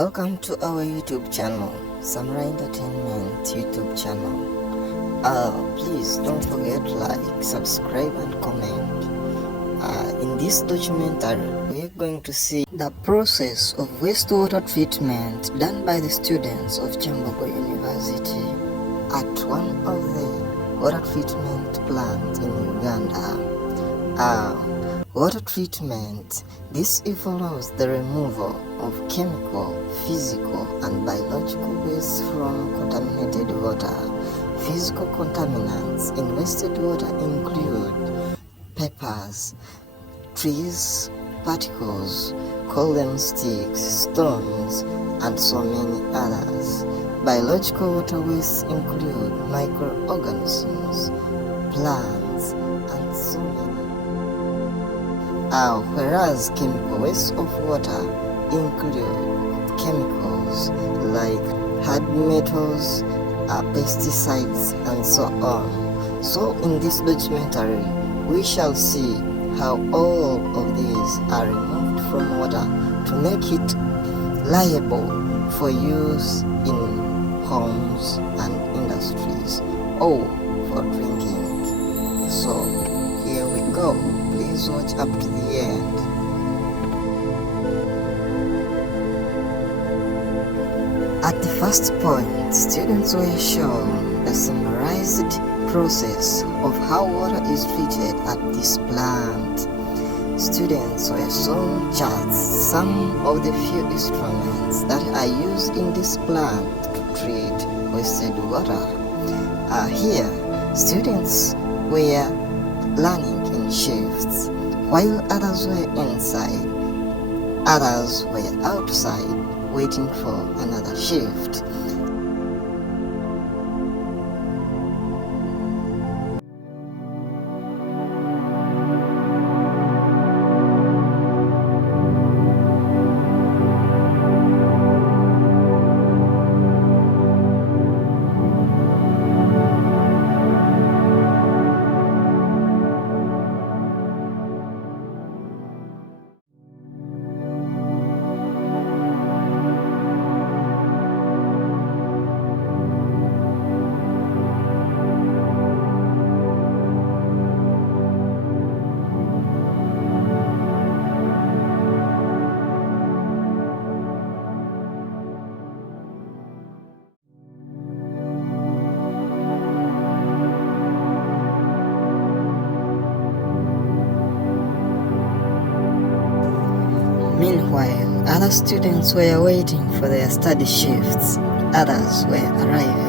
Welcome to our YouTube channel, Samirrayi Entertainment YouTube channel. Please don't forget to like, subscribe and comment. In this documentary, we are going to see the process of wastewater treatment done by the students of Kyambogo University at one of the water treatment plants in Uganda. Water treatment, this involves the removal of chemical, physical and biological waste from contaminated water. Physical contaminants in wasted water include papers, trees, particles, call them sticks, stones and so many others. Biological water wastes include microorganisms, plants and so many. Whereas chemical waste of water include chemicals like hard metals, pesticides and so on. So in this documentary, we shall see how all of these are removed from water to make it liable for use in homes and industries or for drinking. So here we go. Please watch up to the end. At the first point, students were shown the summarized process of how water is treated at this plant. Students were shown charts, some of the few instruments that are used in this plant to treat wasted water. Here, students were learning in shifts, while others were inside, others were outside waiting for another shift. Meanwhile, other students were waiting for their study shifts. Others were arriving.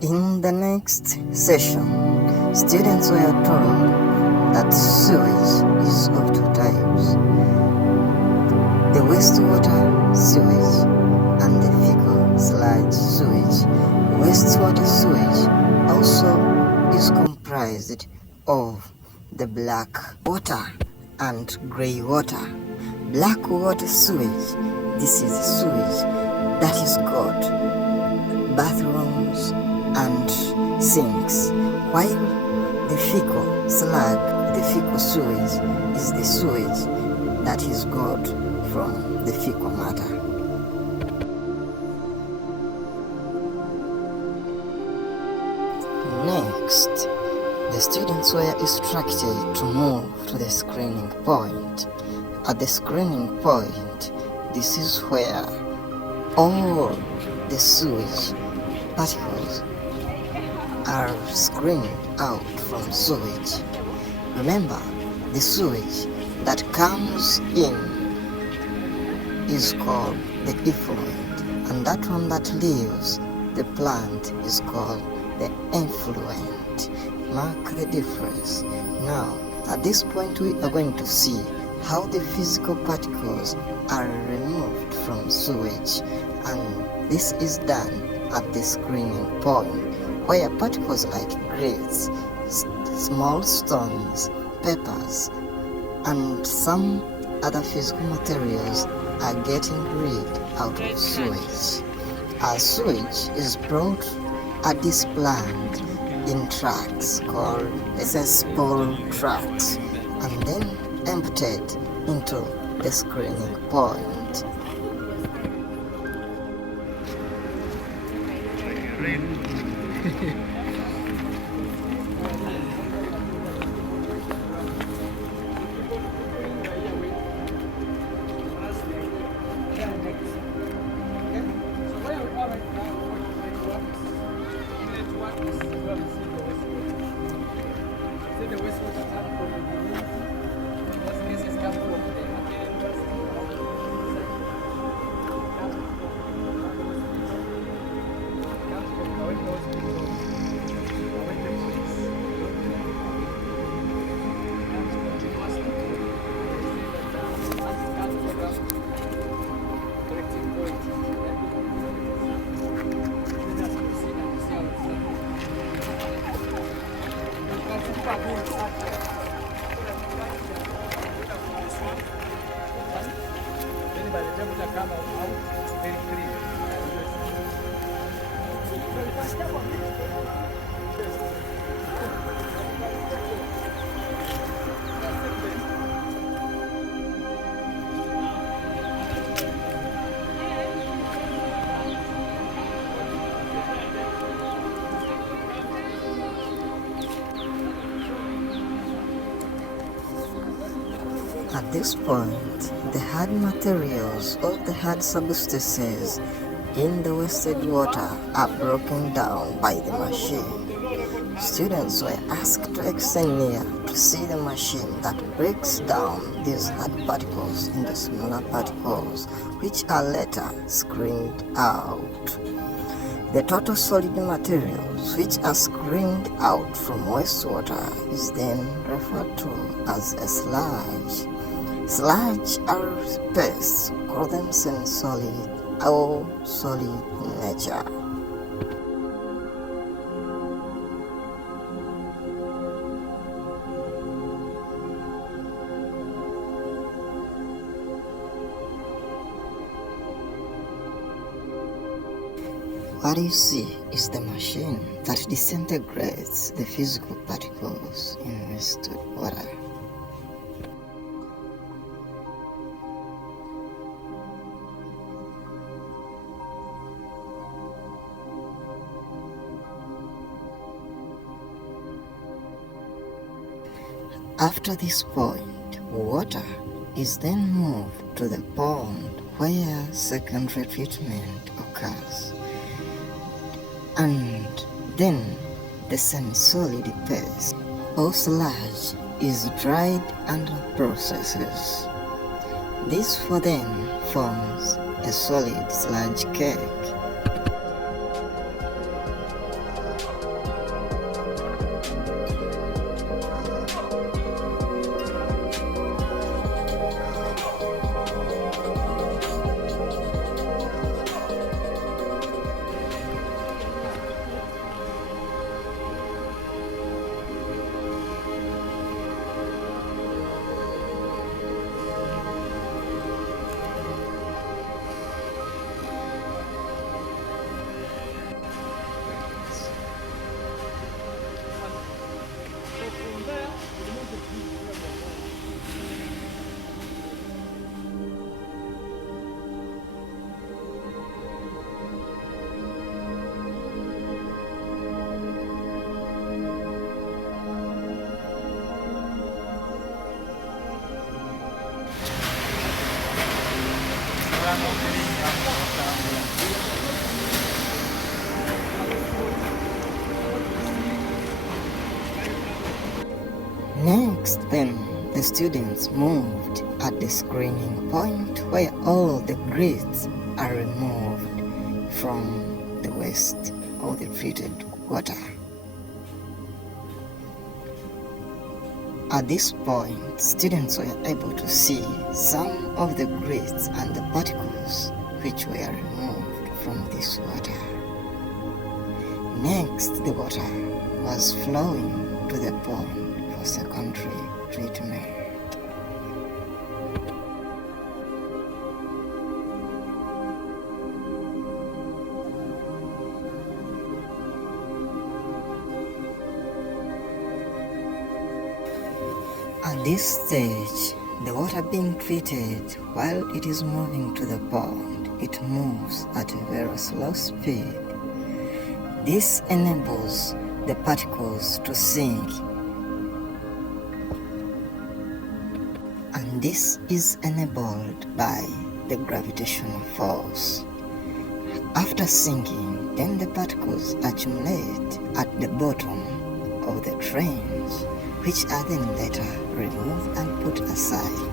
In the next session, students were told that sewage is of two types: the wastewater sewage and the fecal sludge sewage. Wastewater sewage also is comprised of the black water and grey water. Black water sewage, this is sewage that is got bathrooms and sinks, while the fecal sludge, the fecal sewage, is the sewage that is got from the fecal matter. Next, the students were instructed to move to the screening point. At the screening point, this is where all the sewage particles are screened out from sewage. Remember, the sewage that comes in is called the effluent, and that one that leaves the plant is called the effluent. Mark the difference. Now, at this point, we are going to see how the physical particles are removed from sewage, and this is done at the screening point, where particles like grits, small stones, peppers, and some other physical materials are getting rid out of sewage. Sewage is brought at this plant in trucks called cesspool trucks and then emptied into the screening point. At this point, the hard materials or the hard substances in the wasted water are broken down by the machine. Students were asked to extend near to see the machine that breaks down these hard particles into smaller particles, which are later screened out. The total solid materials which are screened out from wastewater is then referred to as a sludge. Sludge are pastes, call them semi-solid or solid in nature. What you see is the machine that disintegrates the physical particles in wasted water. After this point, water is then moved to the pond where secondary treatment occurs. And then the semi-solid paste or sludge is dried under processes. This for then forms a solid sludge cake. Next, then, the students moved at the screening point where all the grits are removed from the waste or the treated water. At this point, students were able to see some of the grits and the particles which were removed from this water. Next, the water was flowing to the pond for secondary treatment. At this stage, the water being treated, while it is moving to the pond, it moves at a very slow speed. This enables the particles to sink, and this is enabled by the gravitational force. After sinking, then the particles accumulate at the bottom of the trench, which are then later removed and put aside.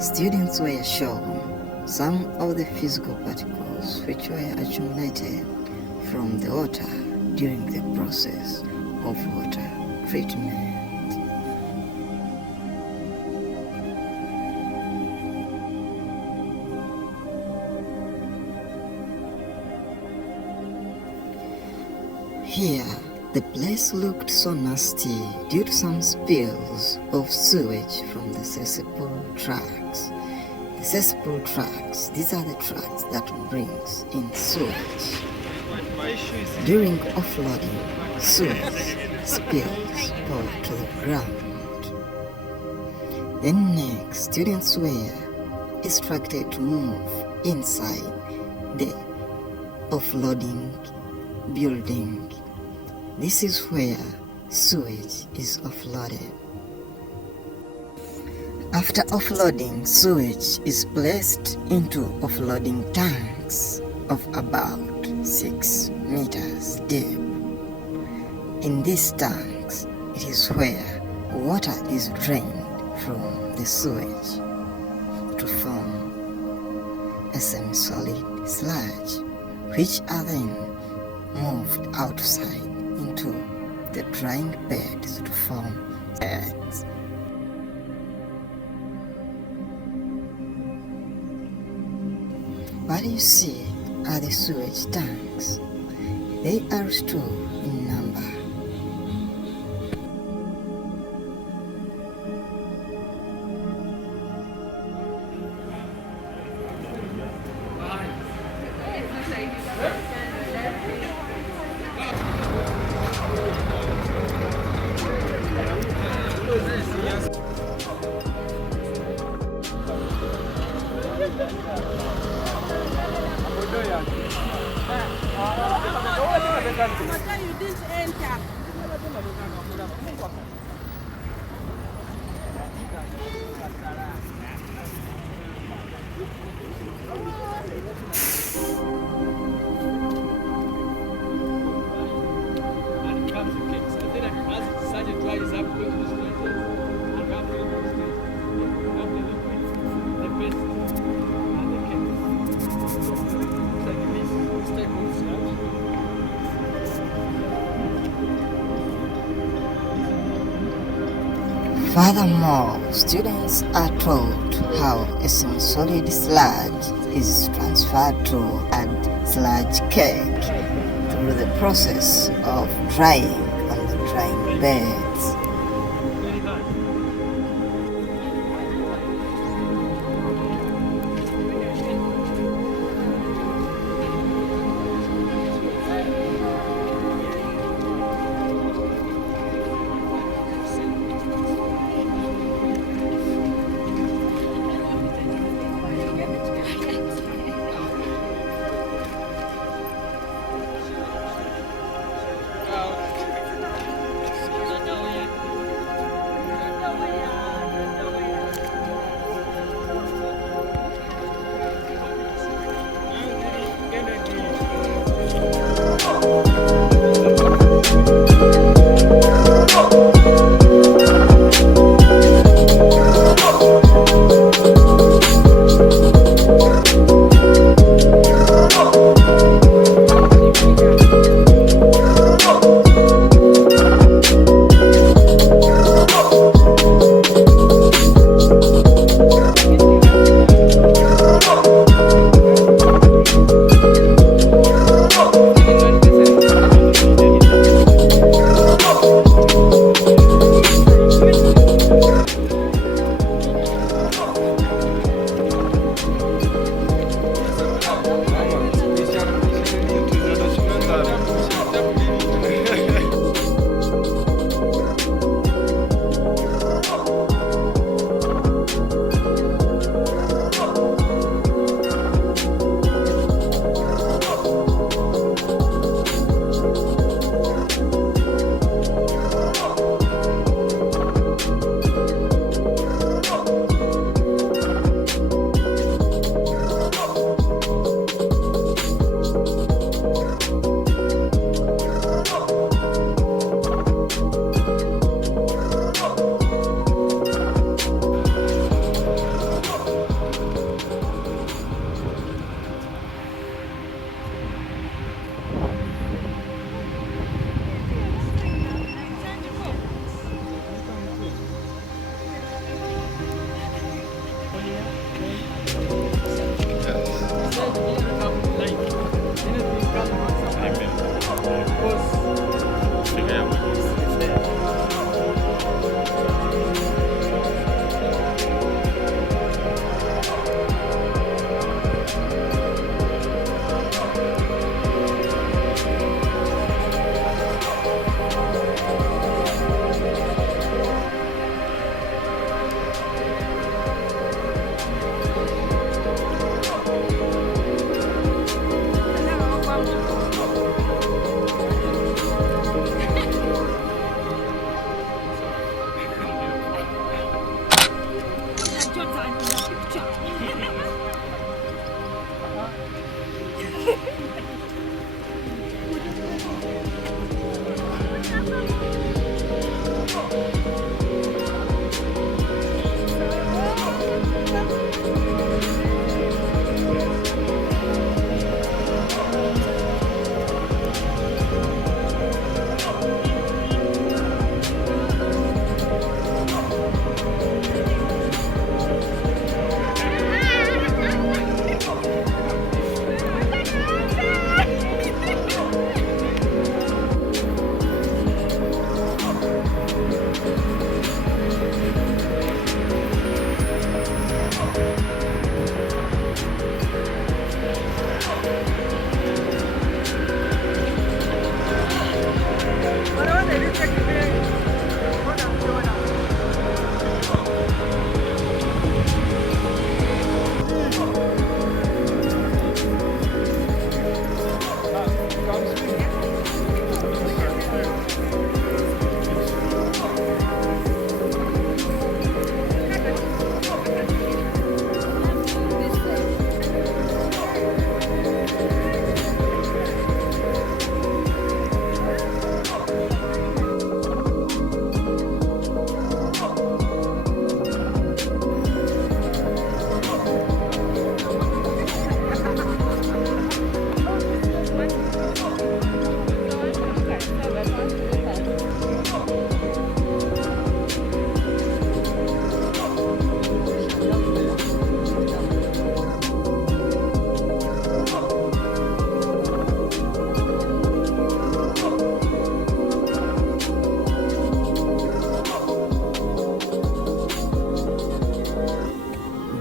Students were shown some of the physical particles which were accumulated from the water during the process of water treatment. Here, the place looked so nasty due to some spills of sewage from the cesspool tracks. The cesspool tracks, these are the tracks that brings in sewage. During offloading, sewage spills fall to the ground. Then next, students were instructed to move inside the offloading building. This is where sewage is offloaded. After offloading, sewage is placed into offloading tanks of about 6 meters deep. In these tanks, it is where water is drained from the sewage to form a semi-solid sludge, which are then moved outside into the drying beds to form beds. What you see are the sewage tanks. They are 2 in number. You didn't enter. Furthermore, students are taught how a semi-solid sludge is transferred to a sludge cake through the process of drying on the drying beds.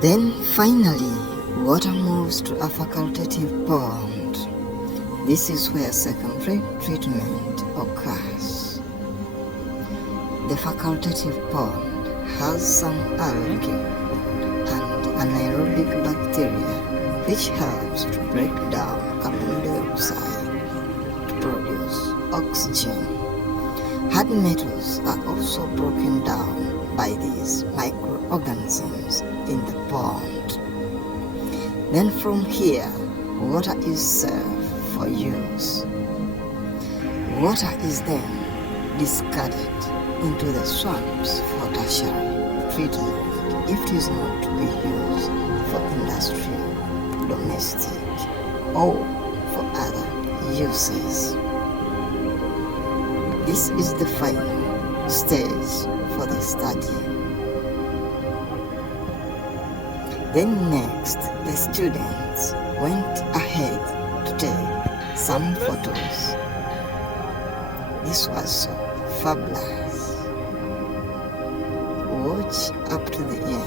Then finally, water moves to a facultative pond. This is where secondary treatment occurs. The facultative pond has some algae and anaerobic bacteria which helps to break down carbon dioxide to produce oxygen. Hard metals are also broken down by these microorganisms in the pond. Then from here, water is served for use. Water is then discarded into the swamps for tertiary treatment if it is not to be used for industrial, domestic, or for other uses. This is the final stage for the study. Then next, the students went ahead to take some photos. This was so fabulous. Watch up to the end.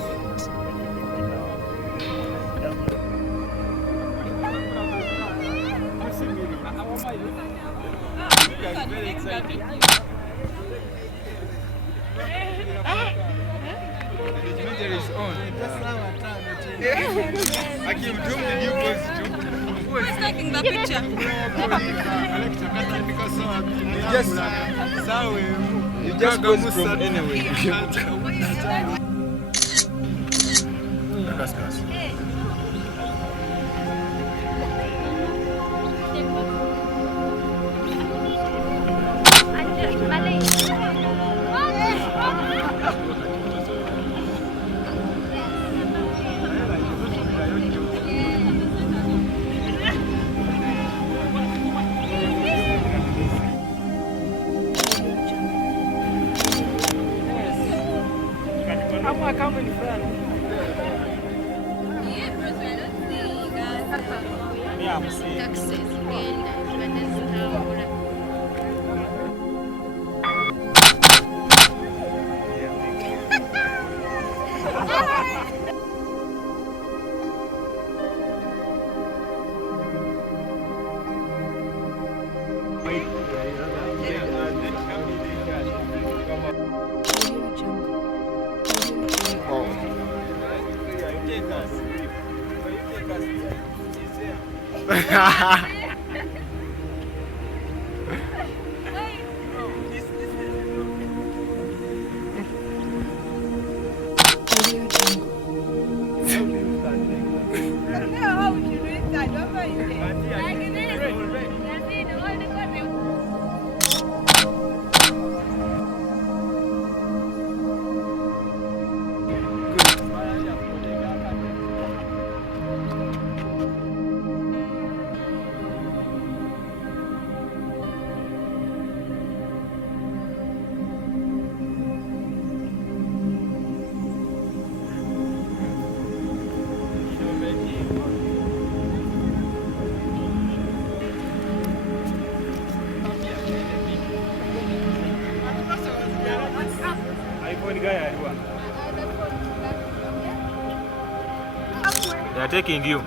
Who's taking the picture? You just go from anyway. I'm coming in front. They are taking you.